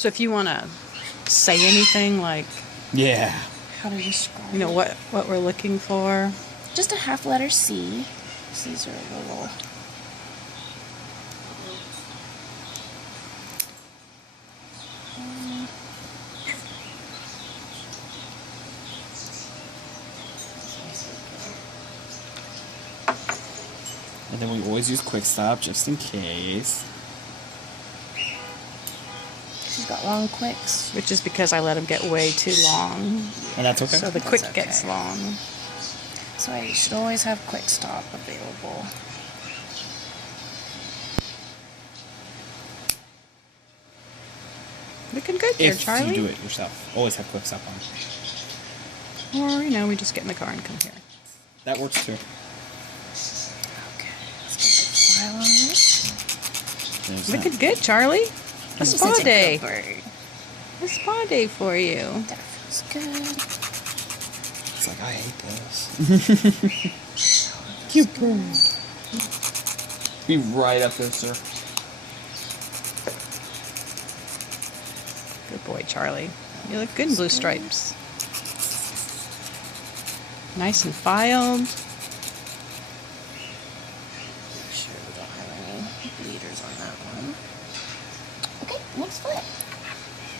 So if you want to say anything, like, Yeah. How to describe you know, what we're looking for. Just a half letter C. C's are a little. And then we always use quick stop just in case. She's got long quicks. Which is because I let them get way too long. And that's okay. So the That's quick okay. gets long. So I should always have quick stop available. Looking good there, If Charlie. you do it yourself. Always have quick stop on. Or, you know, we just get in the car and come here. That works too. Okay. Let's get the file on this. There's Looking that. good, Charlie. A He's spa such a day. good bird. A spa day for you. That feels good. It's like, I hate this. Cute bird. Be right up there, sir. Good boy, Charlie. You look good in blue stripes. Nice and filed.